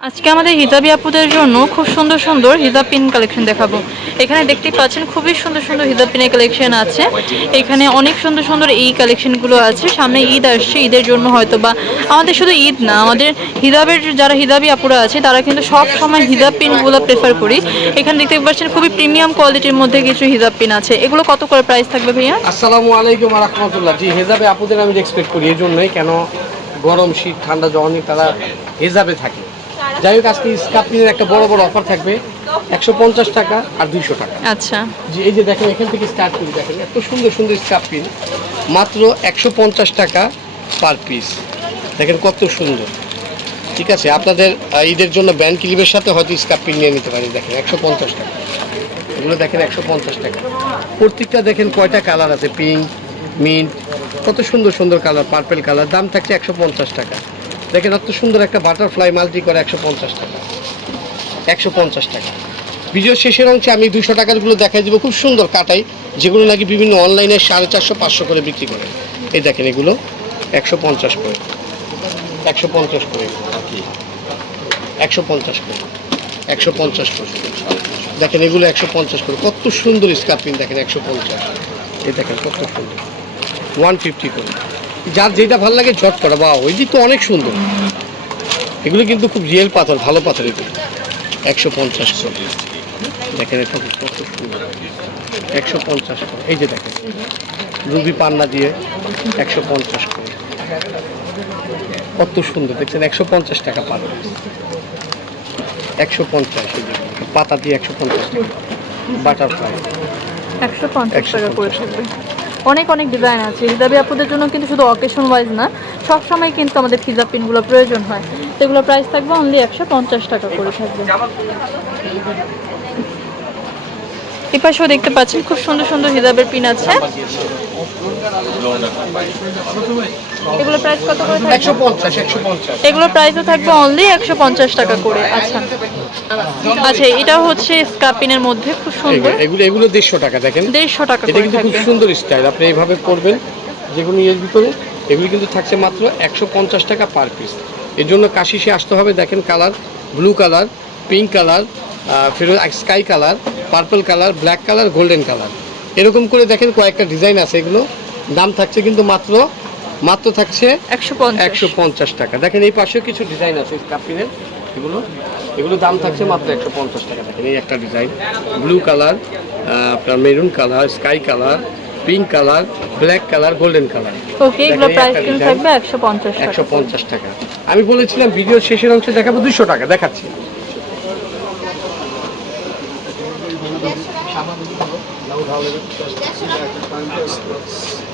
আজকে আমাদের হিজাবি আপুদের জন্য খুব সুন্দর সুন্দর হিজাব পিন কালেকশন দেখাবো। এখানে দেখতে পাচ্ছেন খুবই সুন্দর সুন্দর হিজাব পিনের কালেকশন আছে। এখানে অনেক সুন্দর সুন্দর এই কালেকশনগুলো আছে। সামনে ঈদ আসছে, ঈদের জন্য হয়তো বা আমাদের শুধু ঈদ না, আমাদের হিজাবের যারা হিজাবি আপুরা আছে, তারা কিন্তু সব সময় হিজাব পিনগুলো প্রেফার করি। এখানে দেখতে পাচ্ছেন খুবই প্রিমিয়াম কোয়ালিটির মধ্যে কিছু হিজাব পিন আছে। এগুলো কত করে প্রাইস থাকবে ভাইয়া? আসসালামু আলাইকুম রহমতুল্লাহ। জি, হেজাবে আপুদের আমি এক্সপেক্ট করি এই জন্যই কেন গরম শীত, ঠান্ডা যখনই তারা হেজাবে থাকে। যাই হোক আজকে স্কাপিনের একটা বড় বড় অফার থাকবে। একশো পঞ্চাশ টাকা আর দুইশো টাকা। আচ্ছা। যে এই যে দেখেন এখান থেকে স্টার্ট করি দেখেন এত সুন্দর সুন্দর স্কাপিন। মাত্র একশো পঞ্চাশ টাকা পার পিস দেখেন কত সুন্দর। ঠিক আছে আপনাদের ঈদের জন্য ব্যান্ড ক্লিপের সাথে হয়তো স্কাপিন নিয়ে নিতে পারি দেখেন একশো পঞ্চাশ টাকা। এগুলো দেখেন একশো পঞ্চাশ টাকা। প্রত্যেকটা দেখেন কয়টা কালার আছে? পিঙ্ক মিন্ট কত সুন্দর সুন্দর কালার পার্পেল কালার দাম থাকছে একশো পঞ্চাশ টাকা। দেখেন এত সুন্দর একটা বাটারফ্লাই মাল্টি করে একশো পঞ্চাশ টাকা। একশো পঞ্চাশ টাকা। ভিডিও শেষের অংশে আমি দুশো টাকারগুলো দেখাই দেবো। খুব সুন্দর কাটাই, যেগুলো নাকি বিভিন্ন অনলাইনে সাড়ে চারশো, পাঁচশো করে বিক্রি করে। এই দেখেন এগুলো, একশো পঞ্চাশ করে। একশো পঞ্চাশ করে। একশো পঞ্চাশ করে। একশো পঞ্চাশ করে। দেখেন এগুলো একশো পঞ্চাশ করে। কত সুন্দর স্কার্পিং দেখেন, একশো পঞ্চাশ। এই দেখেন কত সুন্দর। ওয়ান ফিফটি করে। যার যেটা ভালো লাগে ঝট করা। বা ওই দিক তো অনেক সুন্দর। এগুলো কিন্তু খুব রিয়েল পাথর ভালো পাথর এগুলো। একশো পঞ্চাশ করে। দেখেন এটা একশো পঞ্চাশ করে। এই যে দেখেন রুবি পান্না দিয়ে একশো পঞ্চাশ করে। কত সুন্দর দেখছেন একশো পঞ্চাশ টাকা পাবে একশো পঞ্চাশ পাতা দিয়ে একশো পঞ্চাশ টাকা। বাটারফ্লাই। একশো পঞ্চাশ টাকা করে অনেক অনেক ডিজাইন আছে। হিজাবি আপুদের জন্য কিন্তু শুধু অকেশন ওয়াইজ না, সব সময় কিন্তু আমাদের হিজাব পিনগুলো প্রয়োজন হয়। সেগুলো প্রাইস থাকবে অনলি একশো পঞ্চাশ টাকা করে থাকবে। এপাশেও পাশেও দেখতে পাচ্ছেন, খুব সুন্দর সুন্দর হিজাবের পিন আছে। এগুলো প্রাইস কত করে থাকবে? একশো পঞ্চাশ একশো এগুলোর প্রাইসও থাকবে অনলি একশো পঞ্চাশ টাকা করে আচ্ছা। আচ্ছা এটা হচ্ছে স্কাপিনের মধ্যে খুব সুন্দর। এগুলো এগুলো দেড়শো টাকা দেখেন। দেড়শো টাকা এটা কিন্তু খুব সুন্দর স্টাইল আপনি এইভাবে করবেন যেগুলো এর ভিতরে এগুলি কিন্তু থাকছে মাত্র একশো পঞ্চাশ টাকা পার পিস এর জন্য কাশিসে আসতে হবে দেখেন colour blue colour pink colour ফেরো sky colour purple colour black colour golden colour এরকম করে দেখেন কয়েকটা ডিজাইন আছে এগুলো। দাম থাকছে কিন্তু মাত্র মাত্র থাকছে একশো পঞ্চাশ। টাকা। দেখেন এই পাশেও কিছু ডিজাইন আছে কাপিনের এগুলো। এগুলো দাম থাকছে মাত্র একশো পঞ্চাশ টাকা। দেখেন এই একটা ডিজাইন। ব্লু কালার আপনার maroon colour sky colour pink colour black colour golden colour. Okay এগুলো প্রাইস কিন্তু থাকবে একশো পঞ্চাশ টাকা। টাকা। আমি বলেছিলাম ভিডিওর শেষের অংশে দেখাবো দুশো টাকা দেখাচ্ছি।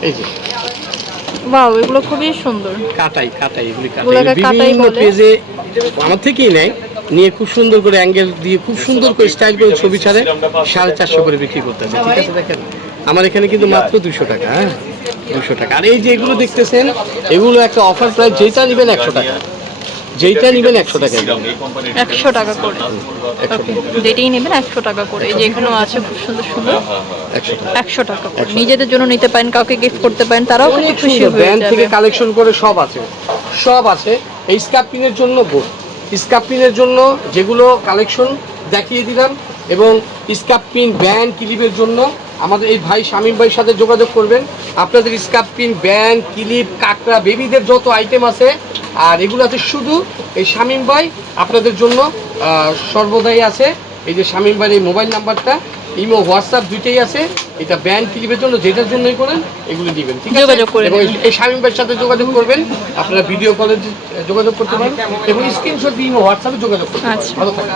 এই যে বাও এগুলো খুবই সুন্দর। কাটাই কাটাই এগুলি কাটাই। বিভিন্ন পেজে আমার থেকেই নেয় নিয়ে খুব সুন্দর করে অ্যাঙ্গেল দিয়ে খুব সুন্দর করে স্টাইল করে ছবি ছাড়ে সাড়ে চারশো করে বিক্রি করতেছে ঠিক আছে দেখেন আমার এখানে কিন্তু মাত্র দুশো টাকা হ্যাঁ দুশো টাকা। আর এই যে এগুলো দেখতেছেন এগুলো একটা অফার প্রাইস যেটা নেবেন একশো টাকা। যেইটা নেবেন একশো টাকা একশো টাকা করে। ওকে যেটাই নেবেন একশো টাকা করে। এই যে এখানেও আছে খুব সুন্দর সুন্দর। একশো টাকা। করে। নিজেদের জন্য নিতে পারেন কাউকে গিফট করতে পারেন তারাও কিন্তু খুশি হয়ে ব্র্যান্ড থেকে কালেকশন করে সব আছে। সব আছে। এই স্কাপিনের জন্য বোর্ড স্কাপিনের জন্য যেগুলো কালেকশন দেখিয়ে দিলাম এবং স্কাপিন ব্যান্ড ক্লিপের জন্য আমাদের এই ভাই শামীম ভাইয়ের সাথে যোগাযোগ করবেন। আপনাদের স্কাপিন ব্যান্ড ক্লিপ কাঁকড়া বেবিদের যত আইটেম আছে আর এগুলো আছে শুধু এই শামীম ভাই আপনাদের জন্য আহ, সর্বদাই আছে। এই যে শামীম ভাইয়ের এই মোবাইল নাম্বারটা ইমো হোয়াটসঅ্যাপ দুইটাই আছে। এটা ব্যান্ড ক্লিপের জন্য যেটার জন্যই করেন এগুলো দিবেন ঠিক আছে? এবং এই শামীম ভাইয়ের সাথে যোগাযোগ করবেন আপনারা ভিডিও কলে যোগাযোগ করতে পারেন এবং স্ক্রিনশট দিয়ে হোয়াটসঅ্যাপে যোগাযোগ করতে পারেন। আচ্ছা। ভালো থাকবেন।